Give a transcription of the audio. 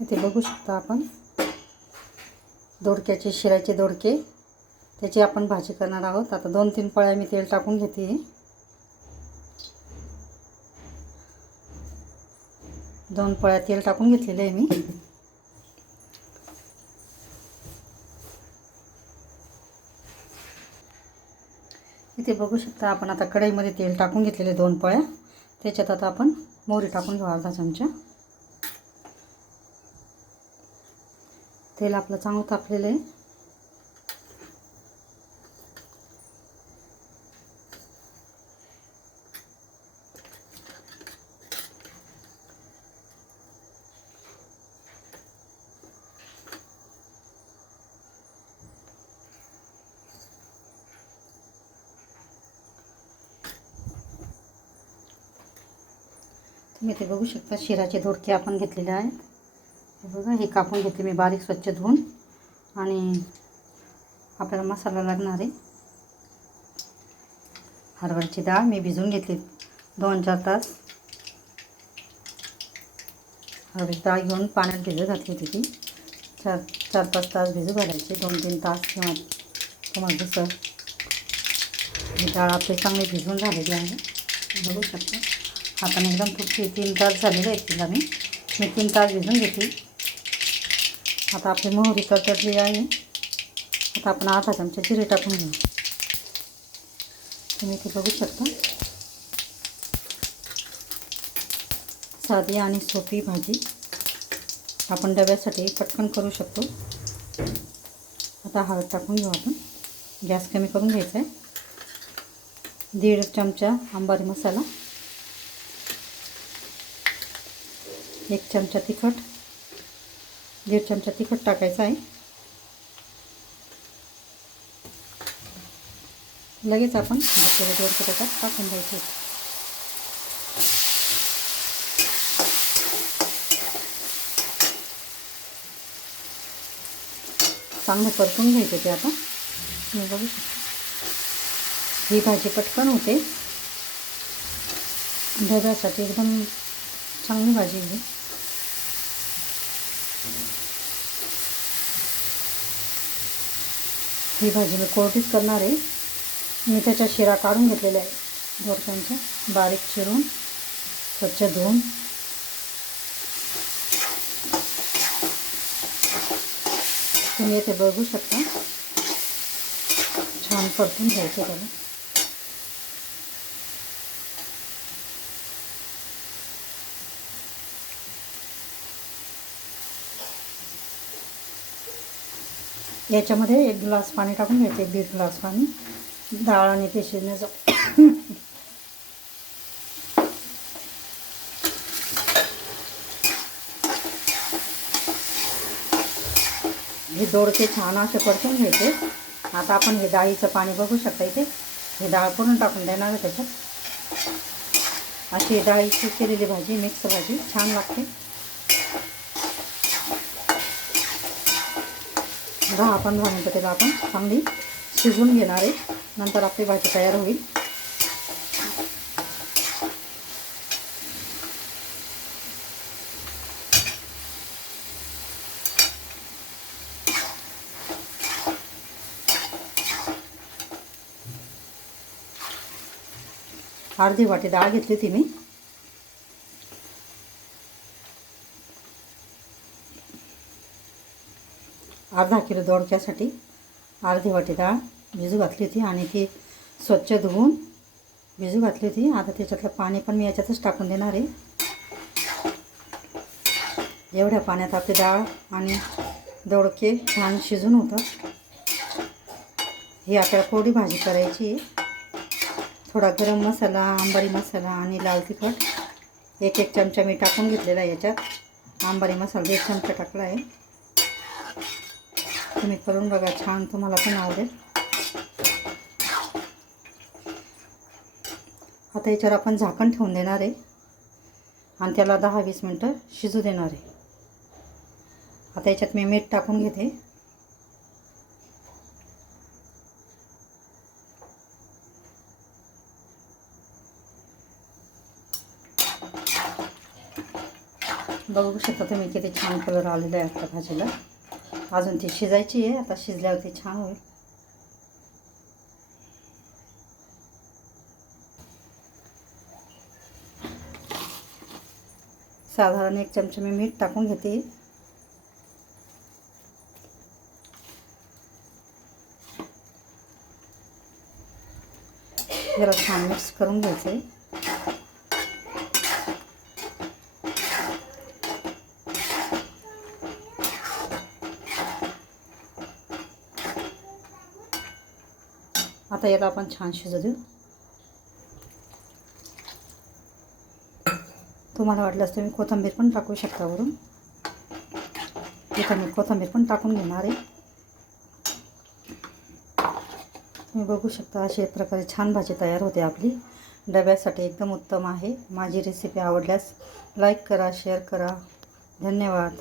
इथे बघू शकता आपण दोडक्याचे शिराचे दोडके, त्याची आपण भाजी करणार आहोत। आता 2-3 पळ्या मी तेल टाकून घेते। दोन पळ्या तेल टाकून घेतलेले आहे मी। इथे बघू शकता आपण आता कढईमध्ये तेल टाकून घेतलेले 2 पळ्या। त्याच्यात आता आपण मोहरी टाकून घेऊ अर्धा चमचा। तेल आपलं चांगलं तापलेलं आहे। तुम्ही ते बघू शकता शिराचे दोडके आपण घेतलेले आहे। हे बघा, हे कापून घेतले मी बारीक स्वच्छ धुवून। आणि आपल्याला मसाला लागणार आहे। हरभऱ्याची डाळ मी भिजवून घेतली 2-4 तास। हरभऱ्याची डाळ घेऊन पाण्यात भिजत घातली होती ती 4-5 तास भिजू घालायचे, 2-3 तास किंवा तुम्हाला जसं। ही डाळ आपली चांगली भिजवून झालेली आहे, बघू शकता। हाताने एकदम फुटकी 3 तास झालेले आहेत तिला मी 3 तास भिजवून घेतली। आता आपली मोहरी तडतडली आहे। आता आपण अर्धा चमचा जिरे टाकून घेऊ। तुम्ही ते बघू शकता, साधी आणि सोपी भाजी आपण डब्यासाठी पटकन करू शकतो। आता हळद टाकून घेऊ आपण। गॅस कमी करून घ्यायचा आहे। 1.5 चमचा अंबारी मसाला, 1 चमचा तिखट, 1.5 चमचा तिखट टाकायचा आहे। लगेच आपण घेतलेले दोडके त्याच्यात टाकून द्यायचे। चांगले परतून घ्यायचे ते आता। तुम्ही बघू शकता ही भाजी पटकन होते, डब्यासाठी एकदम चांगली भाजी आहे। ही भाजी मी कोरडीच करणार आहे। मी त्याच्या शिरा काढून घेतलेल्या आहे दोडक्यांच्या, बारीक चिरून स्वच्छ धुवून। तुम्ही इथे बघू शकता छान परतून घ्यायचं त्याला। याच्यामध्ये 1 ग्लास पाणी टाकून घ्यायचं, 1-1.5 ग्लास पाणी, डाळ आणि ते शिजण्याचं। हे दोडके छान असे परतून घ्यायचे। आता आपण हे डाळीचं पाणी बघू शकता, इथे हे डाळ पूर्ण टाकून देणार आहे त्याच्यात। अशी डाळीची केलेली भाजी, मिक्स भाजी छान लागते। 10-15 मिनिटं त्याला आपण चांगली शिजवून घेणार आहे, नंतर आपली भाजी तयार होईल। अर्धी वाटी डाळ घेतली होती मी। अर्धा किलो दोडक्यासाठी अर्धी वाटी डाळ भिजू घातली होती आणि ती स्वच्छ धुवून भिजू घातली होती। आता त्याच्यातलं पाणी पण मी याच्यातच टाकून देणार आहे। एवढ्या पाण्यात आपली डाळ आणि दोडके छान शिजून होतात। ही आपल्याला कोरडी भाजी करायची आहे। थोडा गरम मसाला, अंबारी मसाला आणि लाल तिखट 1-1 चमचा मी टाकून घेतलेला आहे याच्यात। अंबारी मसाला 1 चमचा टाकला आहे। तुम्ही करून बघा, छान तुम्हाला पण आवडेल। आता याच्यावर आपण झाकण ठेवून देणार आहे आणि त्याला 10-20 मिनिटं शिजू देणार आहे। आता याच्यात मी मीठ टाकून घेते। बघू शकता तुम्ही किती छान कलर आलेला आहे आपल्या भाजीला. अजून ती शिजायची आहे. आता शिजल्यावरती छान होईल. साधारण 1 चमचा मी मीठ टाकून घेते. जरा छान मिक्स करून घ्यायचं आहे. आता याला आपण छान शिजू देऊ. तुम्हाला वाटल्यास तुम्ही कोथिंबीर पण टाकू शकता वरून. इथं मी कोथिंबीर पण टाकून घेणार आहे. तुम्ही बघू शकता अशा प्रकारे छान भाजी तयार होते आपली. डब्यासाठी एकदम उत्तम आहे. माझी रेसिपी आवडल्यास लाईक करा, शेअर करा. धन्यवाद.